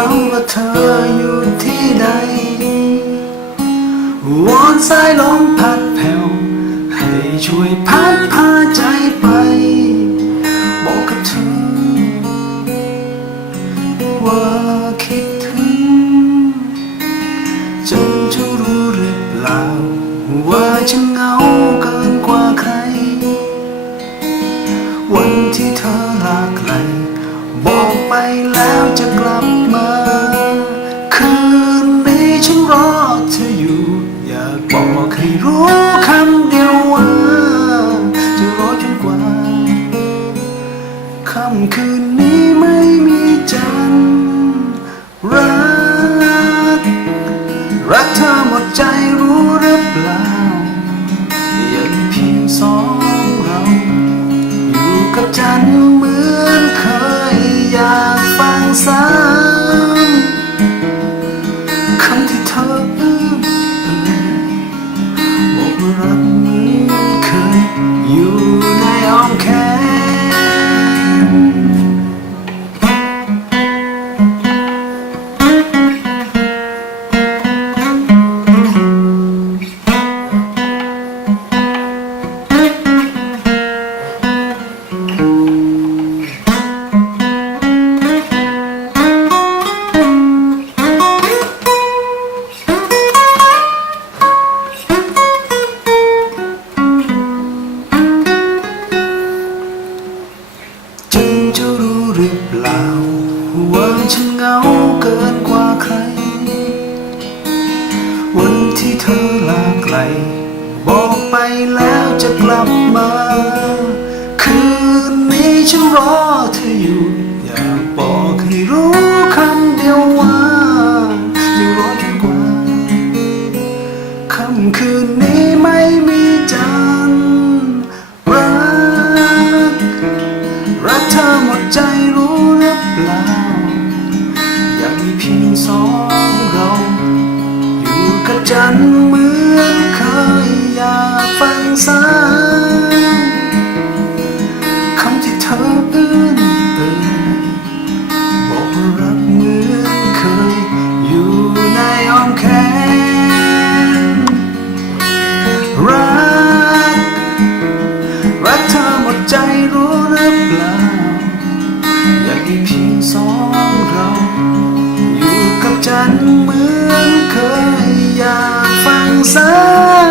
ามว่าเธออยู่ที่ใด วอนสายลมพัดแผ่ว ให้ช่วยพัดพาใจไป บอกกับเธอ ว่าคิดถึงจนจะรู้หรือเปล่า ว่าฉันเหงา คืนนี้ฉันรอเธออยู่ อยากบอกให้รู้คำเดียวว่าจะรอจนกว่าค่ำคืนนี้ไม่มีจันทร์รัก รักเธอหมดใจรู้หรือเปล่ายังเพียงสองเรา อยู่กับจันทร์เหมือนเคยอยากฟังซ้ำ ฉันเหงาเกินกว่าใคร วันที่เธอลาไกล บอกไปแล้วจะกลับมา คืนนี้ฉันรอเธออยู่ อยากบอกให้รู้ อยากมีเพียงสองเรา อยู่กับจันเหมือนเคยอยากฟังซ้ำคำที่เธอเอื้อนเอ่ยบอกรักเมื่อ sun.